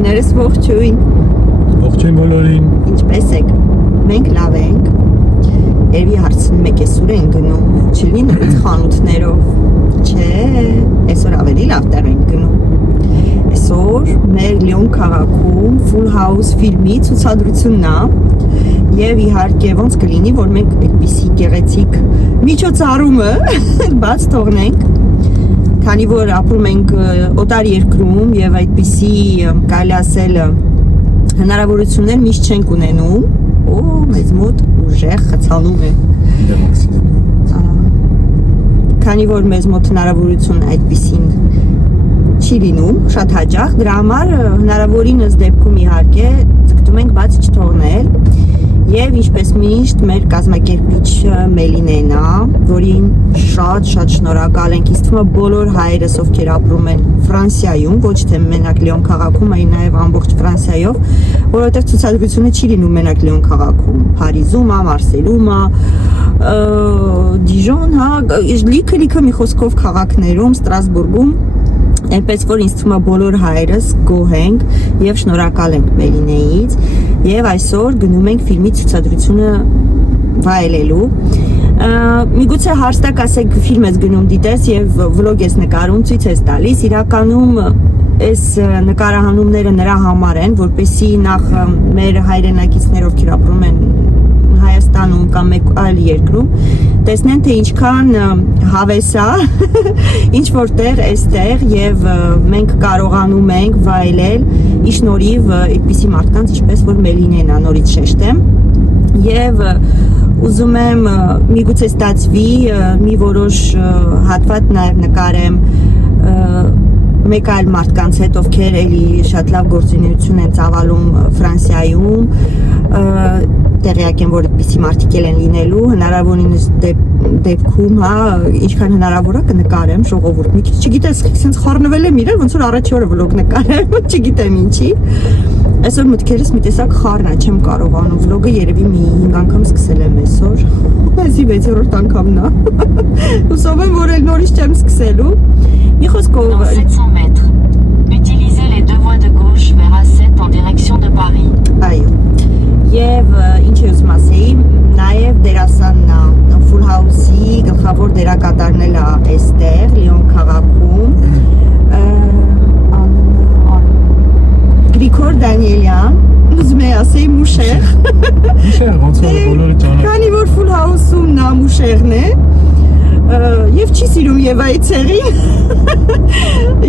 Ընկերներս ողջույն։ Ողջույն բոլորին։ Ինչպե՞ս եք։ Մենք լավ ենք։ Երևի հարցնում եք այսօր են գնում, չլինի նորից խանութներով։ Չէ, այսօր ավելի լավ տեղ ենք գնում։ Այսօր մեր Լիոն քաղաքում Full House ֆիլմի ցուցադրությունն է։ Եվ իհարկե ոնց կլինի, որ մենք այդպիսի գեղեցիկ միջոցառումը բաց թողնենք։ Քանի որ ապրում ենք օտար երկրում եւ այդպիսի կարելի ասել հնարավորություններ միշտ չենք ունենում, մեզ մոտ ուժեղ խցանում է։ Քանի որ մեզ մոտ հնարավորություն այդպիսին չի լինում շատ հաճախ, դրա համար հնարավորինս դեպքում իհարկե ձգտում ենք բաց չթողնել։ Եվ ինչպես միշտ մեր կազմակերպիչ Մելինեն է, որին շատ շնորհակալ ենք, ինձ թվում է բոլոր հայերս, ովքեր ապրում են Ֆրանսիայում, ոչ թե մենակ Լիոն քաղաքում, այլ նաև ամբողջ Ֆրանսիայով, որովհետև ցուցադրությունը չի լինում մենակ Լիոն քաղաքում, Փարիզում, Մարսելում, Դիժոն, լիքը մի խոսքով քաղաքներում, Ստրասբուրգում, այնպես որ ինձ թվում է բոլոր հայերս գոհ ենք եւ շնորհակալ ենք Մելինեից եւ այսօր գնում ենք ֆիլմի ցուցադրությունը վայելելու։ Միգուցե հարստակ ասեք ֆիլմ ես գնում դիտես եւ վլոգ ես նկարում, ցույց ես տալիս, իրականում այս նկարահանումները նրա համար են, որպեսզի նախ մեր հայրենակիցներ, ովքեր ապրում են Հայաստանում կամ մեկ այլ երկրում, տեսնեն թե ինչքան հավես է, ինչ որտեղ այստեղ եւ մենք կարողանում ենք վայելել ի շնորհիվ այդպիսի մարդկանց, ինչպես որ Մելինեն է, նորից շեշտեմ, եւ ուզում եմ միգուցե ստացվի մի որոշ հատված նաեւ նկարեմ մեկ այլ մարդկանց հետ, ովքեր էլի շատ լավ գործունեություն են ծավալում Ֆրանսիայում, տեղյակ են, որ այդպիսի մարդիկ են լինելու, հնարավորինս դեպքում, ինչքան հնարավոր է կնկարեմ ժողովուրդ։ Մի քիչ չգիտես, sense խառնվել եմ իրար, ոնց որ առաջի օրը վլոգ նկարեմ, չգիտեմ ինչի։ Այսօր մտքերս մի տեսակ խառն է, չեմ կարողանում վլոգը երևի մի 5 անգամ սկսել եմ այսօր։ Այսի 6-րդ անգամն է։ Հուսով եմ, որ էլ նորից չեմ սկսելու։ Մի խոսքով 700 mètres. Utilisez les deux voies de gauche vers A7 en direction de Paris. Այո։ Եվ ինչ ես ասեի, նաև դերասանն է Full House-ի գլխավոր դերակատարն էլ է այստեղ Լիոն քաղաքում։ Գրիգոր Դանիելյան, ուզում եմ ասեի Մուշեղ։ Մուշեղ, ոնց որ բոլորը ճանաչում։ Քանի որ Full House-ում նա Մուշեղն է, եւ չի սիրում Եվայի ցեղին։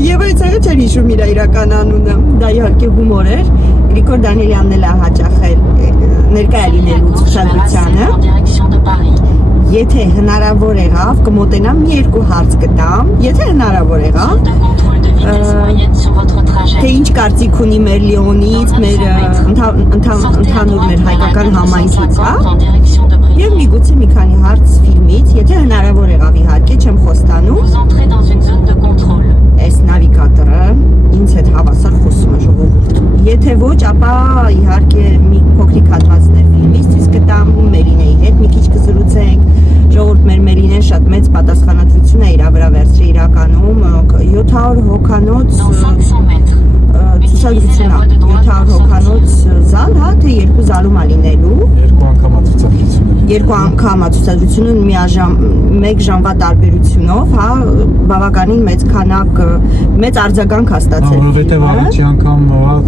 Եվայի ցեղը չէր հիշում իր իրական անունը, դա իհարկե հումոր էր։ Գրիգոր Դանիելյանն էլ է հաճախել ներկայ լինելու ցուցադրությանը։ Եթե հնարավոր եղավ, կմոտենամ մի երկու հարց կտամ, եթե հնարավոր եղավ, թե ինչ կարծիք ունի մեր Լիոնից, մեր ընդհանուր մեր հայկական համայնքից, եւ միգուցե մի քանի հարց ֆիլմից, եթե հնարավոր եղավ իհարկե, չեմ խոստանում։ Այս նավիգատորը ինձ հետ հավասար խոսում է ժողովուրդ։ Եթե ոչ, ապա իհարկե մի փոքրիկ հատվածներ ֆիլմից ցույց կտամ Մելինեի հետ, մի քիչ կզրուցենք։ Ժողովուրդ մեր Մելինեն շատ մեծ պատասխանատվություն է իր վրա վերցրել իրականում 700 հոգանոց ցուցադրություն է, 700 հոգանոց զալ, թե երկու զալում է լինելու։ Երկու անգամ ցուցադրությունը մեկ ժամվա տարբերությունով, բավականին մեծ քանակ, մեծ արձագանք է ստացել։ Որովհետև առաջի անգամ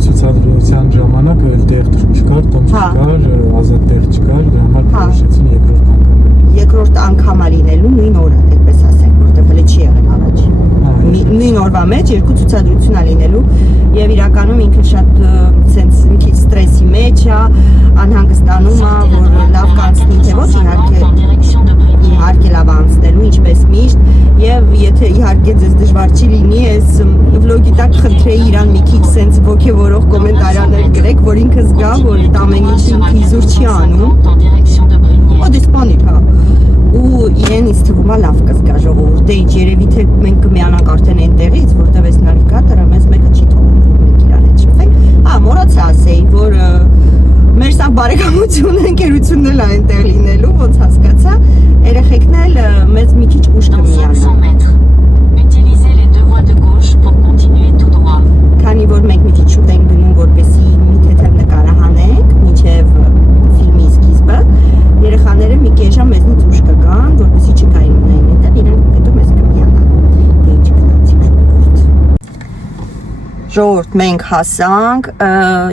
ցուցադրության ժամանակ տեղ չկար, տոմս չկար, ազատ տեղ չկար, դրա համար փոխեցին երկրորդ անգամ է լինելու նույն օրը, այդպես ասենք, որտեղ հələ չի եղել առաջին։ Նույն օրվա մեջ երկու ցուցադրություն է լինելու եւ իրականում ինքը շատ sense մի քիչ ստրեսի մեջ է, անհանգստանում է, որ լավ կանցնի թե ոչ, իհարկե լավ անցնելու, ինչպես միշտ, եւ եթե իհարկե ձեզ դժվար չի լինի, այս վլոգի տակ խնդրեի իրան մի քիչ sense ոգևորող կոմենտարներ գրեք, որ ինքը զգա, որ ամեն ինչ ինքը իզուր չի անում։ Դեսպանիր, ու իրեն ինձ թվում է լավ կզգա ժողովուրդ, դե ինչ երևի թե մենք կմիանանք արդեն այնտեղից, որտեղ այս նավիգատորը մեզ մեկը չի թողնում, որ մենք իրար հետ շփվենք։ Մոռացա ասեի, որ մեր սա բարեկամությունը, ընկերությունն էլ է այնտեղ լինելու, ոնց հասկացա, երեխեքն էլ մեզ մի քիչ ուշ կմիանան։ Քանի որ մենք մի քիչ շուտ ենք գնում, Ժողովուրդ, մենք հասանք,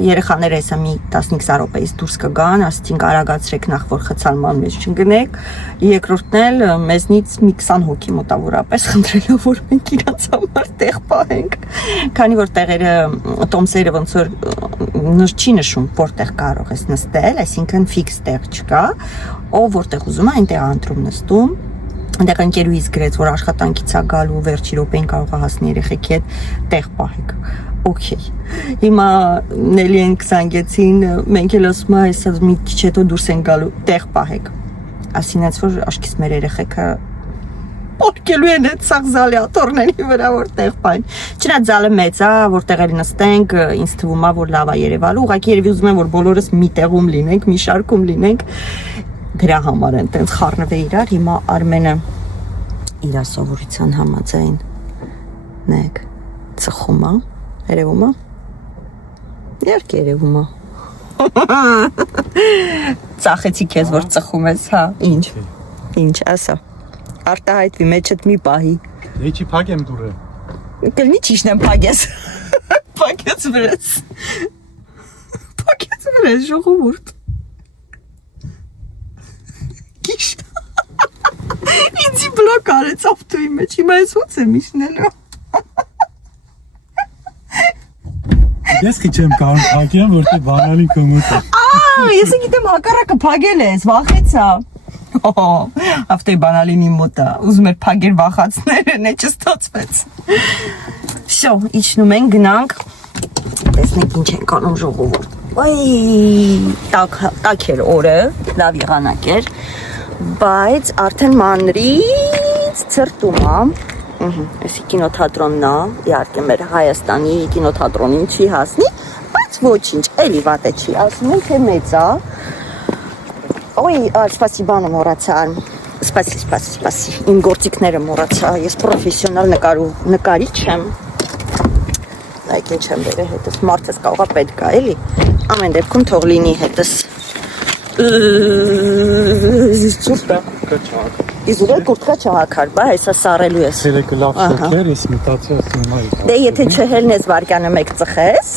երեխաները հեսա մի 15 րոպեից դուրս կգան, ասեցինք արագացրեք նախ որ խցանման մեջ չընկնեք, երկրորդն էլ մեզնից մի 20 հոգի մոտավորապես խնդրելով որ մենք իրանց համար տեղ պահենք, քանի որ տեղերը տոմսերը ոնց որ չի նշում որտեղ կարող ես նստել, այսինքն ֆիքս տեղ չկա, ով որտեղ ուզում է այնտեղ ընտրում նստում Այնտեղ ընկերուհիս գրեց, որ աշխատանքից է գալու վերջի րոպեին կարող է հասնի երեխեքի հետ տեղ պահեք։ Okay։ Հիմա Նելիեն զանգեցին, մենք էլ ասում ենք, հեսա մի քիչ հետո դուրս են գալու, տեղ պահեք։ Ասինაც որ աշկից մեր երեխեքը պարկելու են այդ սաղ զալիատորների վրա որ տեղ պահեն։ Չնայած զալը մեծ է, որտեղ էլ նստենք, ինձ թվում է որ լավ է Երևանում, ուղղակի երևի ուզում եմ որ բոլորս մի տեղում լինենք, մի շարքում լինենք։ Դրա համար են տենց խառնվե իրար, հիմա Արմենը իր սովորության համաձայն նեք ծխում է, երևում է, երկ երևում է, ծախեցի քեզ, որ ծխում ես, հա, ինչ, ասա, արտահայտվի մեջդ մի պահի, Եչի պագեմ դուրը, կլնի ճիշտ եմ պագես, պագես վրես, ժողովուրդ, Կիշտ Ինձի բլոկ արեց ավտոյի մեջ, հիմա ես ոնց եմ իշնելու Ես քիչ եմ կարող փակեմ, որտեղ բանալին կոմոտ է Ես գիտեմ հակառակը փագել ես, վախեցա Ավտոյի բանալին իմ մոտ է, ուզում էր փագել վախացները, նեջը ստացվեց Շո, իջնում ենք, գնանք Տեսնենք ինչ ենք անում ժողովուրդ Տակ էր օրը, լավ եղանակ էր Բայց արդեն մանրից ցրտում է Էսի կինոթատրոնն է, իհարկե մեր Հայաստանի կինոթատրոնին չի հասնի, բայց ոչինչ, էլի վատը չի, ասում են թե մեծ է Ոյ, սպասիբանը մոռացա, սպասի, իմ գործիքները մոռացա, ես պրոֆեսիոնալ նկարիչ եմ Այդ ինչ եմ բերել հետս, մարդս կաղա պետք է, էլի, ամեն դեպքում թող լինի հետս Սուրտա Իզուր էլ կուրտկա չհակար, բա հեսա սարելու ես Սերեկը լավ շոքեր, ես մտացի ասում մայր Դե եթե չհելնես վարկյանը մեկ ծխես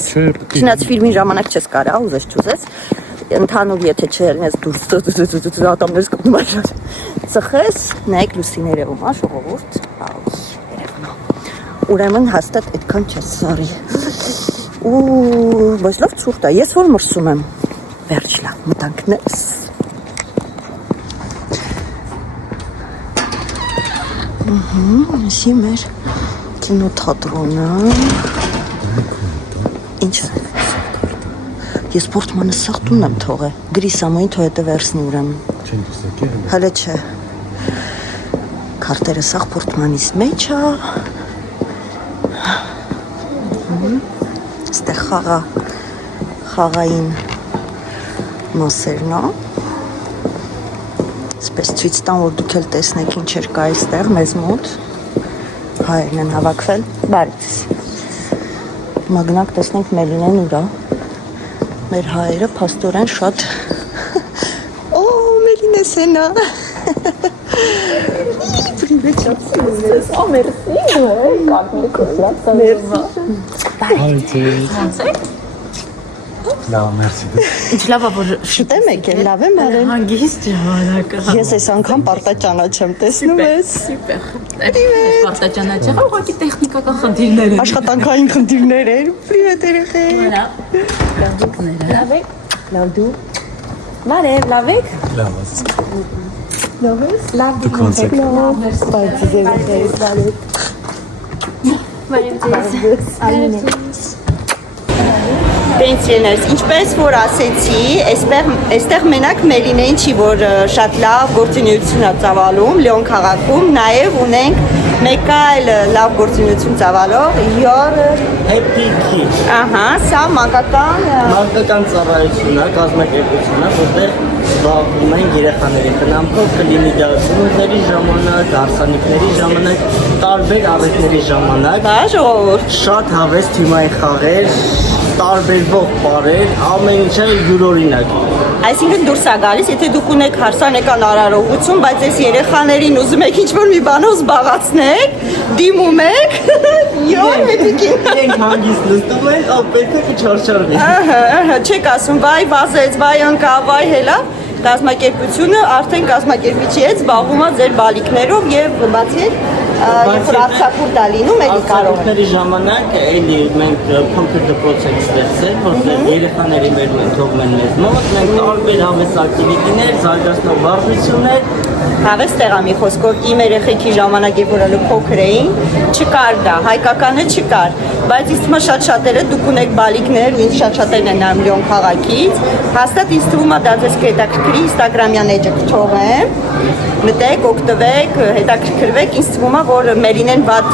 Չնած ֆիլմին ժամանակ չես կարա, ուզես չուզես Ընդհանուր եթե չհելնես դուրս ատամներս կպնում այժար Ծխես, նայեք լուսին երևում, ժողովուրդ Ուրեմն հաստատ այդքան չես սարի Բայց լավ ցուրտ է, ես որ մրսում եմ Վերջ լավ, մտանքներս Եսի մեր կինոթատրոնը Ինչ է Ես պորտմանը սաղ տունն եմ թողը Գրի Սամոյին թո հետը վերսնի ուրեմն Հələ չէ Քարտերը սաղ պորտմանից մեջ է Ստեղ խաղային մասերն է Սպես ցույց տան, որ դուք էլ տեսնեք ինչ էր կա այստեղ մեզ մոտ Հայերն են հավաքվել Բարից Մագնակ տեսնենք Մելինեն ուրա Մեր հայերը փաստորեն շատ Օ, Մելինե սենա Привет, чапսի Օ, մերսի Մերսի Լավ, մերսի Ինչ լավ է, որ շուտեմ եկել, լավ եմ արել Հանգիստ ժամանակը Ես այս անգամ պարտաճանաչ եմ, տեսնում ես Սուպեր Պարտաճանաչ է, ուղղակի տեխնիկական խնդիրներ են Աշխատանքային խնդիրներ են Պրիվետ երեխեք Լավ եք Լավ դու Բարև, լավ եք Լավ ես Լավ ես Լավ Դու կոնցեք Լավ Բայց երեխեք Բարև ձեզ Պենսիոներս, ինչպես որ ասեցի, այստեղ մենակ Մելինեն չի, որ շատ լավ գործունեություն է ծավալում Լեոն քաղաքում, նաև ունենք մեկ այլ լավ գործունեություն ծավալող Յոր Happy Kids Ահա, սա մանկական ծառայություն է, կազմակերպություն է, որտեղ զբաղվում են երեխաների խնամքով, կլինի դա ծնունդների ժամանակ, հարսանիքների ժամանակ, տարբեր առիթների ժամանակ Բա ժողովուրդ Շատ հավես թիմային խաղեր տարբերվող բարեր, ամեն ինչը յուրօրինակ Այսինքն դուրս է գալիս, եթե դուք ունեք հարսանեկան արարողություն, բայց այս երեխաներին ուզում եք ինչ-որ մի բանով զբաղացնեք, դիմում եք, յոյ, մետիկին։ Ենք հանգիստ նստում են, պետք է չարչարվի։ Չեք ասում, վայ վազեց, վայ ընկա, վայ հելա, կազմակերպությունը արդեն կազմակերպիչի հետ զբաղվում է ձեր բալիկներով եւ բացի երբ որ արձակուր դա լինում, էլի կարող է։ Արձակուրդների ժամանակ էլի մենք փոքր դպրոց ենք ստեղծել, որտեղ երեխաների մեր թողում են մեզ մոտ, մենք տարբեր հավես ակտիվիտիներ, զարգացնող վարժություններ Հավես տեղա մի խոսքով իմ երեխեքի ժամանակ երբ որ հələ փոքր էին, չկար դա, հայկականը չկար, բայց ինձ թվում է շատ-շատերը դուք ունեք բալիկներ ու ինձ շատ-շատերն են նայում Լիոն քաղաքից, հաստատ ինձ թվում է դա ձեզ կհետաքրքրի Instagram-յան էջը կթողեմ, մտեք, օգտվեք, հետաքրքրվեք, ինձ թվում է որ Մերինեն վատ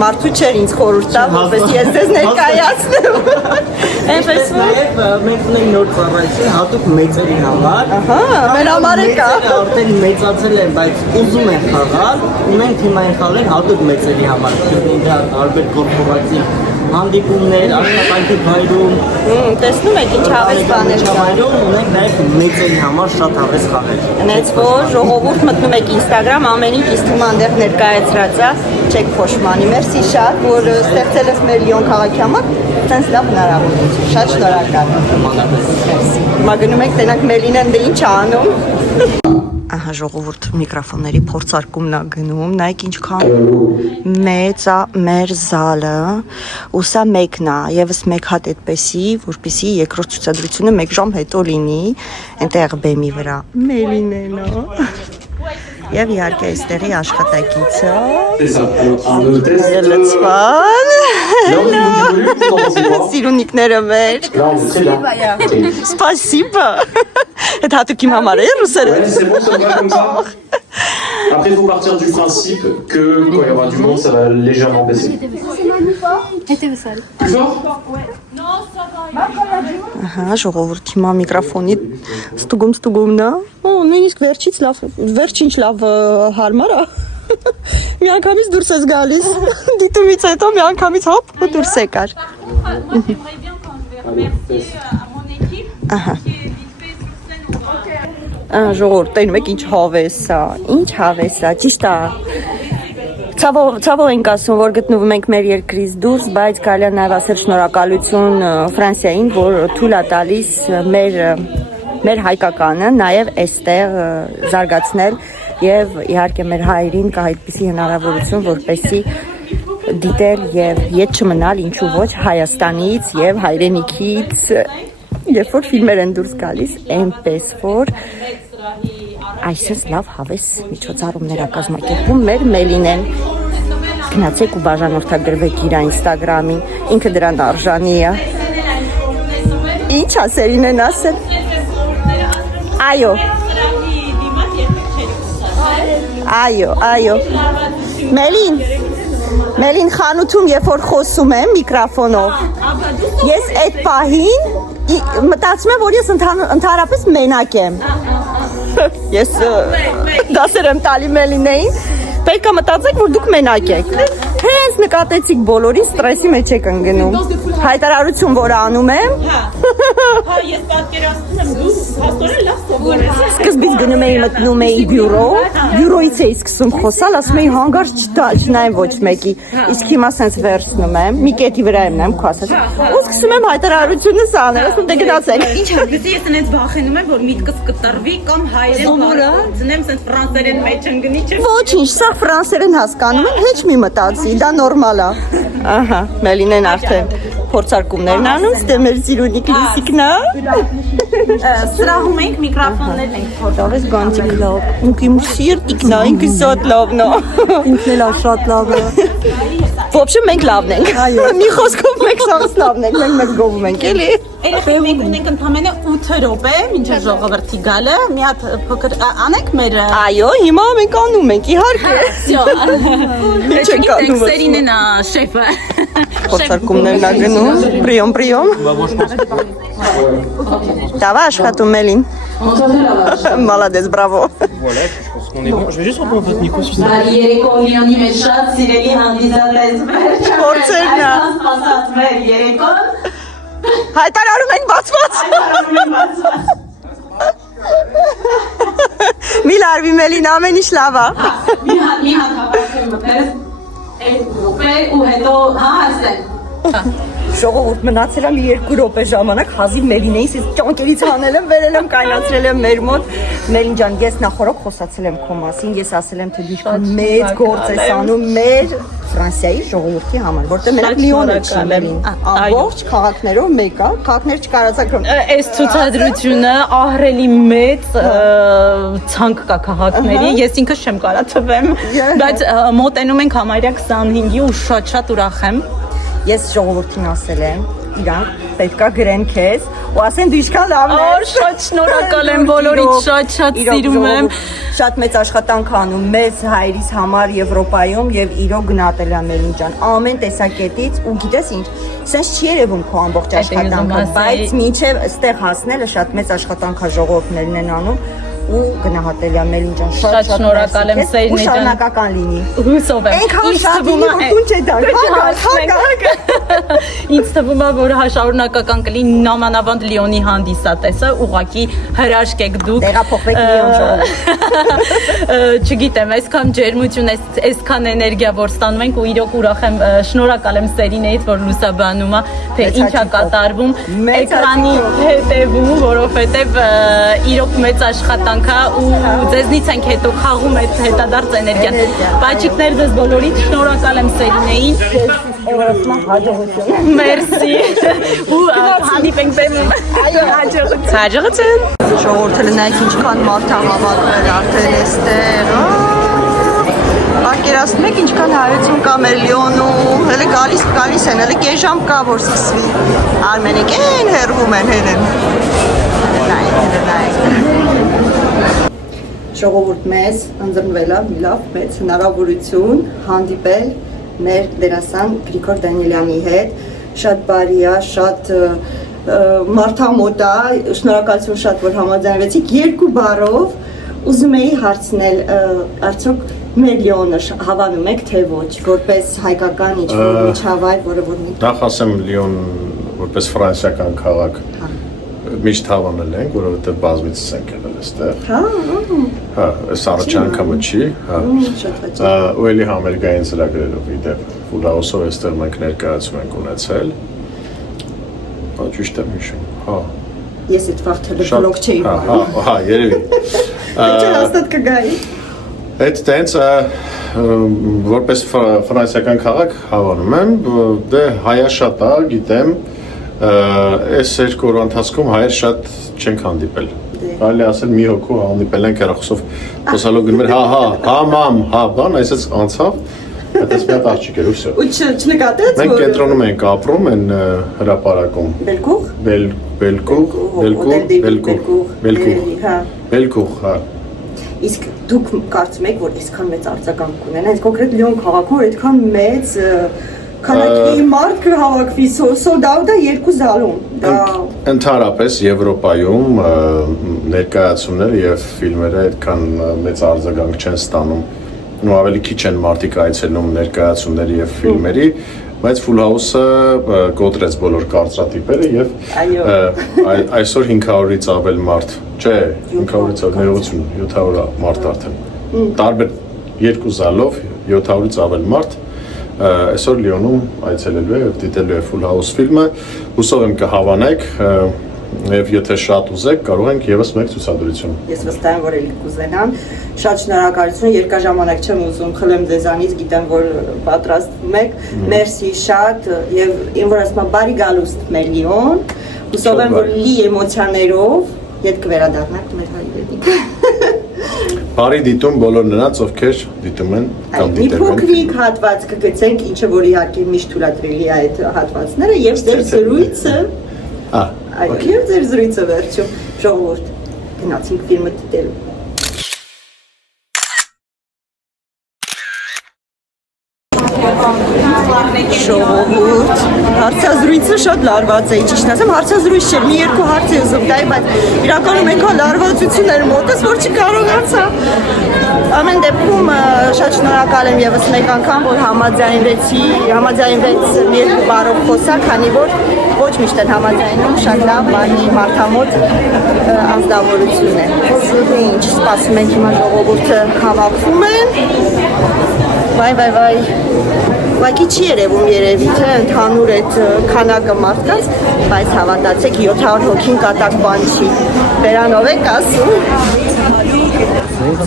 մարդու չէր ինձ խորհուրդ տա, որպես ես ձեզ ներկայացնեմ։ Այնպես նաև մենք ունենք նոր ծառայություն հատուկ մեծերի համար։ Ահա, մեր համար է կա։ Արդեն մեծացել են, բայց ուզում են խաղալ, ունենք թիմային խաղեր հատուկ մեծերի համար։ Դրա տարբեր կորպորատիվ հանդիպումներ, աշխատանքի վայրում, տեսնում եք ինչ հավես բաներ կա։ Ունենք նաև մեծերի համար շատ հավես խաղեր։ Հենց որ ժողովուրդ մտնում եք Instagram, ամեն ինչ ինձ թվում է այնտեղ ներկայացրած է, չեք փոշմանի։ Մերսի շատ, որ ստեղծել ես մեր Լիոն քաղաքի համար, տենց լավ հնարավորություն։ Շատ շնորհակալ եմ։ Մերսի։ Հիմա գնում եք տենակ Մելինեն դե ինչ է անում։ Ահա ժողովուրդ միկրոֆոնների փորձարկումն է գնում, նայեք ինչքան մեծ է մեր զալը, ու սա մեկն է, եւս մեկ հատ այդպեսի, որպեսի երկրորդ ցուցադրությունը 1 ժամ հետո լինի, այնտեղ բեմի վրա Մելինեն է։ Եվ իհարկե այստեղի աշխատակիցը։ Լցվան։ Սիրունիկները մեր։ Спасибо. Это հատուկ իմ համար է ռուսերեն։ C'est bon, ça va comme ça. Après, il faut partir du principe que quand il y aura du monde, ça va légèrement baisser. Plus fort? Ահա, ժողովուրդ հիմա միկրոֆոնի ստուգումն է։ Օ, նույնիսկ վերջինչ լավ հարմար է։ Մի անգամից դուրս ես գալիս։ Դիտումից հետո մի անգամից հոպ ու դուրս եկար։ Ահա։ Ժողովուրդ, տենում եք ինչ հավես է, ինչ հավես է, ճիշտ է։ Ցավով ենք ասում, որ գտնվում ենք մեր երկրից դուրս, բայց կարելի է նաև ասել շնորհակալություն Ֆրանսիային, որ թույլ է տալիս մեր հայկականը նաև այստեղ զարգացնել եւ իհարկե մեր հայրին կա այդպիսի հնարավորություն, որպեսզի դիտել եւ ետ չմնալ, ինչու ոչ Հայաստանից եւ հայրենիքից, երբ որ ֆիլմեր են դուրս գալիս, այնպես որ այսպես լավ հավես միջոցառումներ է կազմակերպում մեր Մելինեն։ Գնացեք ու բաժանորդագրվեք իր Instagram-ին, ինքը դրան արժանի է։ Ինչ ասելին են ասել։ Այո։ Մելին խանութում երբ որ խոսում եմ միկրոֆոնով, ես այդ պահին մտածում եմ, որ ես ընդհանրապես մենակ եմ։ Ես դասեր եմ տալի Մելինեին, պետք է մտածեք, որ դուք մենակ եք։ Հենց նկատեցիք բոլորին ստրեսի մեջ եք ընկնում։ Հայտարարություն, որ անում եմ։ Հա, ես պատկերացնում եմ, դու հաստորեն լավ սովոր ես։ Սկզբից գնում էի մտնում էի բյուրո, բյուրոից էի սկսում խոսալ, ասում էի հանգարց չնայեմ ոչ մեկի։ Իսկ հիմա սենց վերցնում եմ, մի կետի վրա եմ նայում, քո ասած։ Ու սկսում եմ հայտարարությունս անել, ասում դե գնացեք։ Ինչ հարգեցի, ես այնպես վախենում եմ, որ միտքս կտրվի կամ հայերեն ծնեմ, սենց ֆրանսերեն մեջ ընկնի, չէ՞։ Ոչինչ, սա ֆրանսերեն հասկանում եմ, հեչ մի մտածի, դա նորմալ է։ Ահա, Մելինեն արդեն փորձարկումներն անում, ստե մեր սիրունիկ լիսիկն է։ Սրահում ենք, միկրոֆոններ ենք փորձում։ Դավես գանտիկ լավ, ինքիմ սիրտիկն է, ինքը շատ լավն է։ Ինքն էլ շատ լավ է։ В общем, մենք լավն ենք։ Մի խոսքով մենք սաղս լավն ենք, մենք մեզ գովում ենք, էլի։ Էլի մենք ունենք ընդամենը 8 րոպե, մինչև ժողովրդի գալը, մի հատ փոքր անենք մեր։ Այո, հիմա մենք անում ենք, իհարկե։ Ինչ ենք անում։ Սերինեն շեֆը։ Փորձարկումներն ա գնում։ Պրիոմ։ Դավա աշխատում Մելին։ Молодец, браво. Voilà, je pense qu'on est bon. Je vais juste reprendre votre micro sur ça. Երեկո Լիոնի մեջ շատ սիրելի հանդիսատես մեր Փորձերն է։ սպասած մեր երեկոն Հայտարարում ենք բացված։ հայտարարում եմ բացված Մի լարվի Մելին, ամեն ինչ լավ է։ մի հատ հավաքեմ մտես այդ րոպե ու հետո ասեմ Ժողովուրդ մնացել եմ 2 րոպե ժամանակ հազիվ Մելինեից ճանկերից հանել եմ, վերել եմ, կայնացրել եմ մեր մոտ։ Մելին ջան, ես նախորդ խոսացել եմ քո մասին, ես ասել եմ թե դու մեծ գործ ես անում մեր Ֆրանսիայի ժողովրդի համար, որտեղ մենակ Լիոնը չի Մելին։ Ամբողջ քաղաքներով մեկը, քաղաքներ չկարացակ։ Այս ցուցադրությունը ահռելի մեծ ցանկ կա քաղաքների, ես ինքս չեմ կարա թվեմ, բայց մոտենում ենք համարյա 25-ի ու շատ ուրախ եմ։ Ես ժողովրդին ասել եմ, իրանք պետքա գրեն քեզ ու ասեն դու ինչքան լավն ես։ Շատ շնորհակալ եմ բոլորիդ, շատ սիրում եմ։ Շատ մեծ աշխատանք անում մեծ հայրիս համար Եվրոպայում եւ իրոք գնահատել եմ Մելին ջան ամեն տեսակետից ու գիտես ինչ, սենց չի երևում քո ամբողջ աշխատանքը, բայց մինչեւ այստեղ հասնելը շատ մեծ աշխատանք է ժողովուրդներն են անում ու գնահատել եմ Մելին ջան շատ շնորհակալ եմ Սերնե ջան շարունակական լինի հուսով եմ ինձ թվում է որ շարունակական կլինի նամանավանդ Լիոնի հանդիսատեսը ուղղակի հրաշք եք դուք տեղափոխվեք Լիոն ժողովուրդ չգիտեմ այսքան ջերմություն այսքան էներգիա որ ստանում ենք ու իրոք ուրախ եմ շնորհակալ եմ Սերինեից որ լուսաբանում է թե ինչ է կատարվում էկրանի հետևում որովհետև իրոք մեծ աշխատանք ու ձեզնից ենք հետո խաղում այդ հետադարձ էներգիան։ Բաճիկներ ձեզ բոլորիդ շնորհակալ եմ Սերինեին։ Մերսի։ Ու հանդիպենք բեմում։ Հաջողություն։ Ժողովուրդը լնայք ինչքան մարդ է հավաքվել արդեն էստեղ։ Պատկերացնում եք ինչքան հայություն կա մեր Լիոնում, հələ գալիս են, հələ կես ժամ կա որ սկսվի։ Արմենեք են հեռվում են հենեն։ Նայեք։ Ժողովուրդ մեզ ընձեռնվել է մի լավ մեծ հնարավորություն հանդիպել մեր դերասան Գրիգոր Դանիելյանի հետ։ Շատ բարի է, շատ մարդամոտ է, շնորհակալություն շատ որ համաձայնվեցիք 2 բառով ուզում էի հարցնել արդյոք մեր Լիոնը հավանում եք թե ոչ որպես հայկական ինչ-որ միջավայր, որը որ նախ ասեմ Լիոն որպես ֆրանսիական քաղաք միշտ հավանել ենք, որովհետև բազմիցս ենք եղել այստեղ։ Հա, այս առաջին անգամը չի, հա։ Ու էլի համերգային ծրագրերով իդեպ Ֆուլհաուսով այստեղ մենք ներկայացում ենք ունեցել։ Հա, ճիշտ եմ հիշում, հա։ Ես այդ վաղ վլոգ չէի վարում։ Հա, երևի։ Ինչ հաստատ կգայի։ Այդ տենց որպես ֆրանսիական քաղաք հավանում եմ, դե հայա շատ է, գիտեմ, այս 2 օրվա ընթացքում հայեր շատ չենք հանդիպել։ Կարելի ասել մի հոգու հանդիպել ենք հեռախոսով խոսալով գնում էր հա մամ, հա բան, այսպես անցավ, այդպես մի հատ աղջիկ էր ու վсё։ Ու չնկատեց որ մենք կենտրոնում ենք ապրում են հրապարակում։ Բելկուղ, հա։ Իսկ դուք կարծում եք որ այսքան մեծ արձագանք ունեն, այս կոնկրետ Լիոն քաղաքում որ այդքան մեծ քանակի մարդ կհավաքվի sold out-ը 2 զալում։ Ընդհանրապես Եվրոպայում ներկայացումները եւ ֆիլմերը այդքան մեծ արձագանք չեն ստանում։ Ու ավելի քիչ են մարդիկ այցելում ներկայացումների եւ ֆիլմերի, բայց Full House-ը կոտրեց բոլոր կարծրատիպերը եւ այսօր 500-ից ավել մարդ, չէ, 500-ից ներողություն, 700 մարդ արդեն։ Տարբեր 2 զալով 700-ից ավել մարդ այսօր Լիոնում այցելելու է եւ դիտելու է Full House ֆիլմը, հուսով եմ կհավանեք եւ եթե շատ ուզեք կարող ենք եւս մեկ ցուցադրություն։ Ես վստահ եմ որ ելի կուզենան։ Շատ շնորհակալություն, երկաժամանակ չեմ ուզում խլեմ ձեզանից, գիտեմ որ պատրաստվում եք։ Մերսի շատ եւ ին որ ասում եմ բարի գալուստ մեր Լիոն։ Հուսով եմ որ լի էմոցիաներով ետ կվերադառնաք մեր հայրենիք։ Բարի դիտում բոլոր նրանց, ովքեր դիտում են կամ դիտել են։ Մի փոքրիկ հատված կգցենք, ինչը որ իհարկե միշտ թույլատրելի է այդ հատվածները եւ ձեր զրույցը։ Այո, եւ ձեր զրույցը վերջում ժողովուրդ գնացինք ֆիլմը դիտելու։ Ժողովուրդ, հարցազրույցը շատ լարված է, ճիշտ ասեմ, հարցազրույց չէր, մի 2 հարց է ուզում տալ, բայց իրականում այնքան լարվածություն էր մոտս, որ չկարողացա։ Ամեն դեպքում շատ շնորհակալ եմ եւս մեկ անգամ, որ համաձայնվեց մի 2 բառով խոսա, քանի որ ոչ միշտ են համաձայնում, շատ լավ մարդամոտ անձնավորություն է։ Դե ինչ, սպասում ենք հիմա ժողովուրդը հավաքվում են։ Վայ, չի երևում երևի, թե ընդհանուր այդ քանակը մարդկանց, բայց հավատացեք 700 հոգին կատակ բան չի։ Բերանով եք ասում։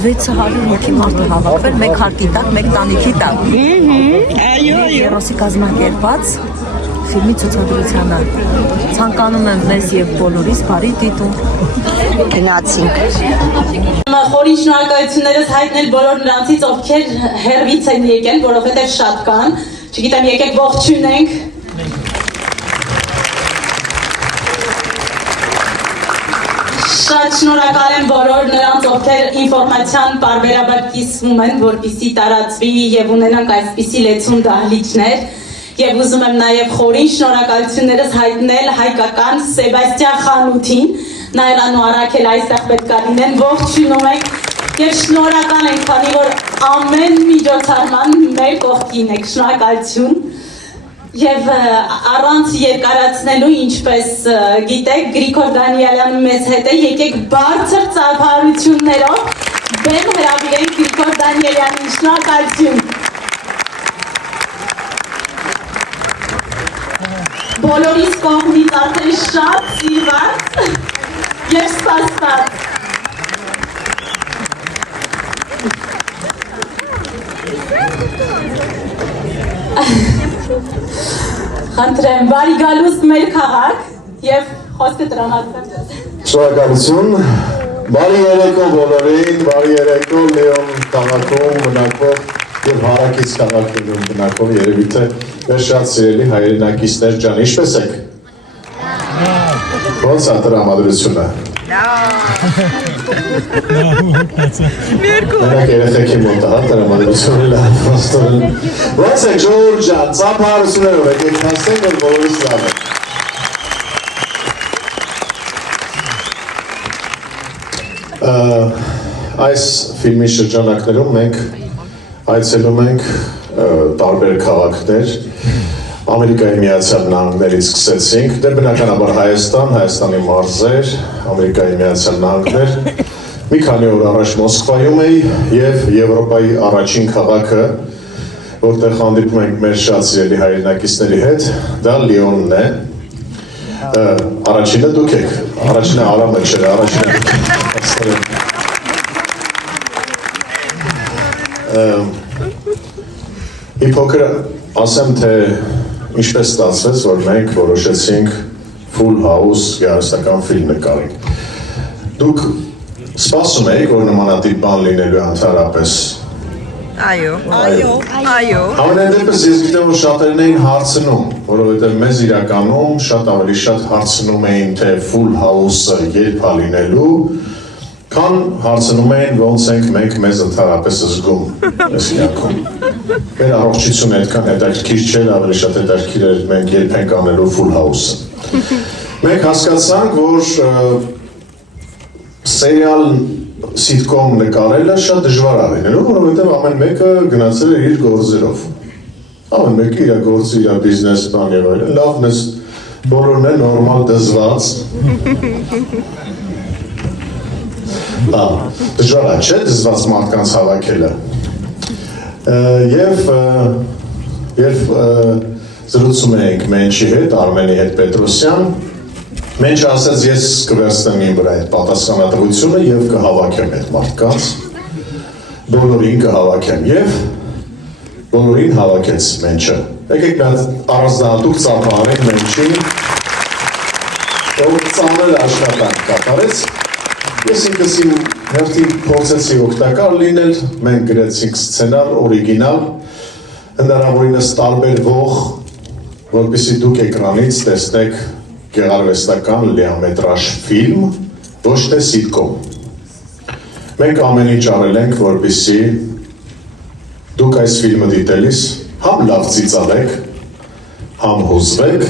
600 հոգի մարդ է հավաքվել, մեկ հարկի տակ, մեկ տանիքի տակ։ Այո։ Երոսի կազմակերպած ֆիլմի ցուցադրությանը։ Ցանկանում եմ մեզ եւ բոլորիս բարի դիտում։ Գնացինք։ Խորին շնորհակալություններս հայտնել բոլոր նրանցից, ովքեր հեռվից են եկել, որովհետև շատ կան։ Չգիտեմ, եկեք ողջունենք։ Շատ շնորհակալ եմ բոլոր նրանց, ովքեր ինֆորմացիան պարբերաբար կիսվում են, որպեսզի տարածվի եւ ունենանք այսպիսի լեցուն դահլիճներ։ Եվ ուզում եմ նաև խորին շնորհակալություններս հայտնել հայկական Սեբաստիան խանութին, Նայրան ու Արաքել այստեղ պետք է լինեն, ողջունում ենք եւ շնորհակալ ենք, քանի որ ամեն միջոցառման մեր կողքին եք, շնորհակալություն։ Եվ առանց երկարացնելու, ինչպես գիտեք, Գրիգոր Դանիելյանը մեզ հետ է, եկեք բարձր ծափահարություններով բեմ հրավիրենք Գրիգոր Դանիելյանին, շնորհակալություն։ Բոլորիս կողմից արդեն շատ սիրված եւ սպասված։ Խնդրեմ, բարի գալուստ մեր քաղաք եւ խոսքը տրամադրեմ։ Շնորհակալություն, բարի երեկո բոլորին, բարի երեկո Լեոն քաղաքում մնակվող եւ հարակից քաղաքներում մնակվող երևի թե մեր շատ սիրելի հայրենակիցներ ջան, ինչպե՞ս եք։ Ոնց է տրամադրությունը։ Մերկո։ Երեխեքի մոտ է տրամադրությունը լավ, ոստորեն։ Ոնց եք ժողովուրդ ջան, ծափահարություններով եկեք հասնենք, որ բոլորիս լավ է։ Այս ֆիլմի շրջանակներում մենք այցելում ենք տարբեր քաղաքներ, Ամերիկայի Միացյալ Նահանգներից սկսեցինք, դե բնականաբար Հայաստան, Հայաստանի մարզեր, Ամերիկայի Միացյալ Նահանգներ, մի քանի օր առաջ Մոսկվայում էի եւ Եվրոպայի առաջին քաղաքը, որտեղ հանդիպում ենք մեր շատ սիրելի հայրենակիցների հետ, դա Լիոնն է։ Առաջինը դուք եք, առաջինը Արամը չէ, առաջինը Մի փոքր ասեմ, թե ինչպես ստացվեց, որ մենք որոշեցինք Full House գեղարվեստական ֆիլմ նկարենք։ Դուք սպասում եք, որ նմանատիպ բան լինելու ընդհանրապես։ Այո։ Ամենայն դեպս ես գիտեմ, որ շատերն էին հարցնում, որովհետև մեզ իրականում շատ ավելի շատ հարցնում էին, թե Full House-ը երբ է լինելու, քան հարցնում էին ոնց ենք մենք մեզ ընդհանրապես զգում այս իրակում։ Մեր առողջությունը այդքան հետաքրքիր չէր, ավելի շատ հետաքրքիր էր մենք երբ ենք անելու Full House-ը։ Մենք հասկացանք, որ սերիալ սիտկոմ նկարելը շատ դժվար է լինելու, որովհետև ամեն մեկը գնացել է իր գործերով։ Ամեն մեկը իր գործը, իր բիզնես բան եւ այլն, լավն է բոլորն է նորմալ դզված։ Դժվար է, չէ՞ դզված մարդկանց հավաքելը։ Եվ երբ զրուցում էինք Մենչի հետ, Արմենի հետ Պետրոսյան, Մենչը ասեց, ես կվերցնեմ իմ վրա այդ պատասխանատվությունը եւ կհավաքեմ այդ մարդկանց, բոլորին կհավաքեմ եւ բոլորին հավաքեց Մենչը։ Եկեք նա առանձնահատուկ ծափահարենք Մենչին, որ ծանր աշխատանք կատարեց։ Ես ինքս իմ հերթին փորձեցի օգտակար լինել, մենք գրեցինք սցենար, օրիգինալ, հնարավորինս տարբերվող, որպեսզի դուք էկրանից տեսնեք գեղարվեստական լիամետրաժ ֆիլմ, ոչ թե սիտկոմ։ Մենք ամեն ինչ արել ենք, որպեսզի դուք այս ֆիլմը դիտելիս համ լավ ծիծաղեք, համ հուզվեք,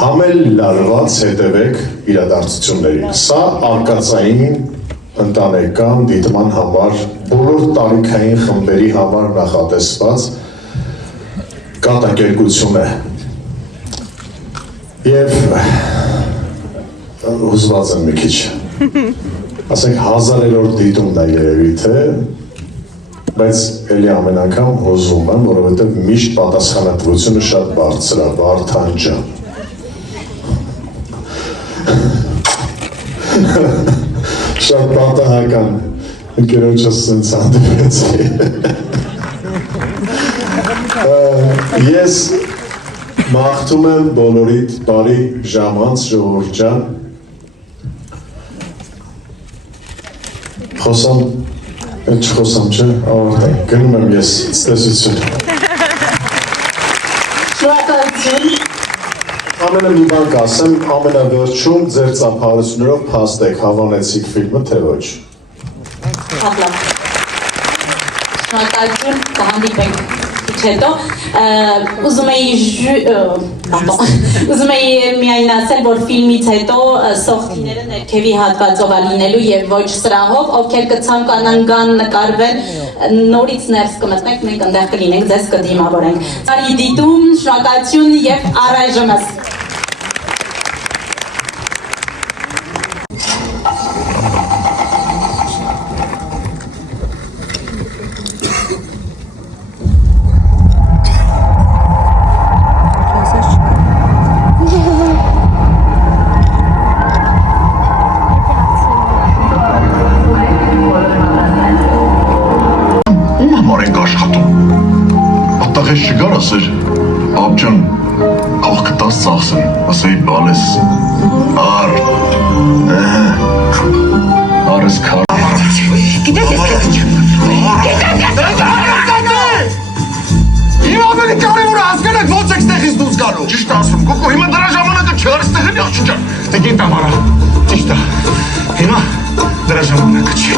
համ էլ լարված հետևեք իրադարձություններին։ Սա արկածային ընտանեկան դիտման համար, բոլոր տարիքային խմբերի համար նախատեսված կատակերգություն է։ Եվ հուզված եմ մի քիչ, ասենք 1000-րդ դիտումն է երևի թե, բայց էլի ամեն անգամ հուզում եմ, որովհետև միշտ պատասխանատվությունը շատ բարձր է, Վարդան ջան։ Շատ պատահական ընկերոջս սենց հանդիպեցի։ Ես մաղթում եմ բոլորիդ բարի ժամանց ժողովուրդ ջան։ Խոսամ, չխոսամ չէ, ավարտան, գնում եմ ես, ցտեսություն։ Շնորհակալություն։ Ամենը մի բան կասեմ, ամենավերջում ձեր ծափահարություններով փաստեք, հավանեցիք ֆիլմը, թե ոչ։ Շնորհակալություն, կհանդիպենք քիչ հետո։ Ուզում էի միայն ասել, որ ֆիլմից հետո սոխտիները ներքևի հատվածով է լինելու եւ ոչ սրահով, ովքեր կցանկանան գան նկարվել, նորից ներս կմտնեք, մենք այնտեղ կլինենք, ձեզ կդիմավորենք։ Բարի դիտում, շնորհակալություն եւ առայժմս Աբջան, աղկը տաս ծախսել, ասեի բալես, արս կար։ Գիտես Իմ ավելի կարևորը հասկան եք ոնց եք ստեղից դուրս գալու։ Ճիշտ ասում, կոկո, հիմա դրա ժամանակը չար ստեղել աղջի ջան։ Դե գիտա մարա, ճիշտ է։ Հիմա դրա ժամանակը չի։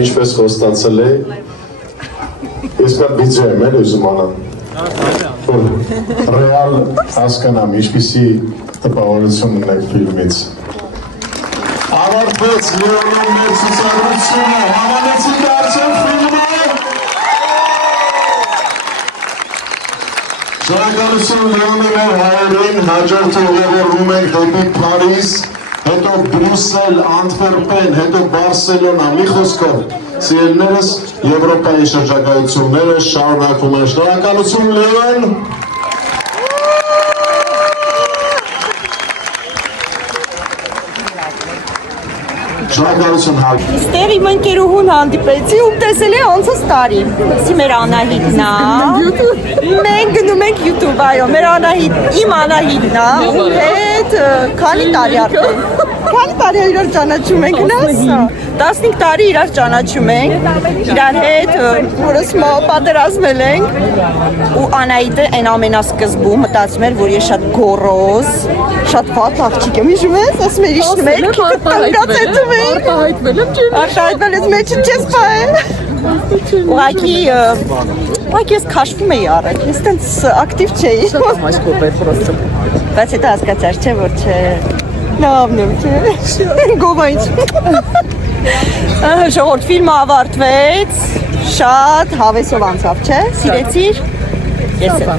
Ինչպես խոստացել է, ես կա բիջե եմ էլ ուզում անան, որ ռեալ հասկանամ, ինչպիսի տպավորություն ունեք ֆիլմից։ Ավարտվեց Լեոնի մեր ցուցադրությունը, հավանեցիք արդյոք ֆիլմը։ Շնորհակալություն Լեոնի մեր հայերին, հաջորդ ուղևորվում ենք դեպի Փարիզ, հետո Բրյուսել, Անտվերպեն, հետո Բարսելոնա, մի խոսքով, սիրելիներս, Եվրոպայի շրջագայությունները շարունակվում են։ Շնորհակալություն Լեոն։ Շնորհակալություն հարգ։ Ստեղ իմ ընկերուհուն հանդիպեցի ու տեսել է անցած տարի։ Սի մեր Անահիտն է։ Մենք գնում ենք YouTube, այո, մեր Անահիտ, իմ Անահիտն է, ու հետ քանի տարի արդեն։ Քանի տարի իրար ճանաչում ենք, նասա։ 15 տարի իրար ճանաչում ենք, իրար հետ որս պատերազմել ենք, ու Անահիտը այն ամենասկզբում մտածում էր, որ ես շատ գոռոզ, շատ վատ աղջիկ եմ, հիշում ես, ասում էր իշնում եք, տնգացեցում եք, արտահայտվել ես մեջը չես պահել, ուղղակի ես քաշվում էի առել, ես տենց ակտիվ չէի, բայց հետո հասկացար չէ, որ չէ, լավն եմ չէ, գովայից, ժողորդ ֆիլմը ավարտվեց, շատ հավեսով անցավ, չէ, սիրեցիր, ես եմ,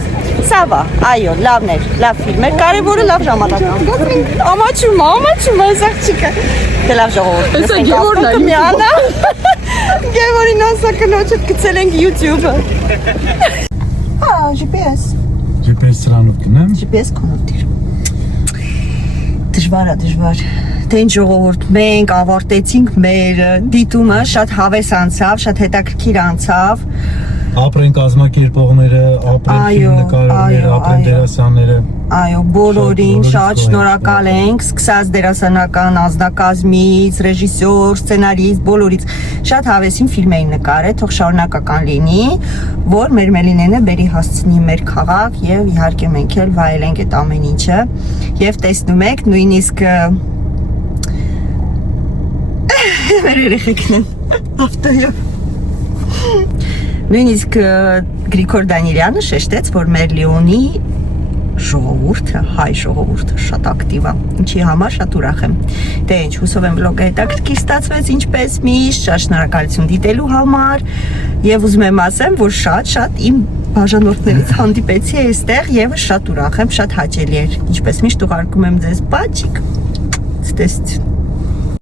սավա, այո, լավն էր, լավ ֆիլմ էր, կարևորը լավ ժամանակ ամաչում այս աղջիկը, դե լավ ժողորդ, Գևորին ասա կնոջդ գցել ենք YouTube-ը, GPS սրանով կնեմ, GPS կոնոտիր, դժվար, թե ինչ ժողովուրդ, մենք ավարտեցինք մեր դիտումը, շատ հավես անցավ, շատ հետաքրքիր անցավ, ապրեն կազմակերպողները, ապրեն ֆիլմ նկարողները, ապրեն դերասանները։ Այո, բոլորին շատ շնորհակալ ենք, սկսած դերասանական անձնակազմից, ռեժիսոր, սցենարիստ, բոլորից շատ հավեսին ֆիլմ էին նկարել, թող շարունակական լինի, որ մեր Մելինենը բերի հասցնի մեր քաղաք եւ իհարկե մենք էլ վայելենք այդ ամեն ինչը եւ տեսնում եք նույնիսկ մեր երեխեքն են ավտոյով Նույնիսկ Գրիգոր Դանիելյանը շեշտեց, որ մեր Լիոնի ժողովուրդը, հայ ժողովուրդը շատ ակտիվ է, ինչի համար շատ ուրախ եմ։ Դե ինչ, հուսով եմ վլոգը հետաքրքիր ստացվեց, ինչպես միշտ, շատ շնորհակալություն դիտելու համար եւ ուզում եմ ասեմ, որ շատ իմ բաժանորդներից հանդիպեցի այստեղ եւ շատ ուրախ եմ, շատ հաճելի էր։ Ինչպես միշտ ուղարկում եմ ձեզ բաճիկ։ Ստեսություն։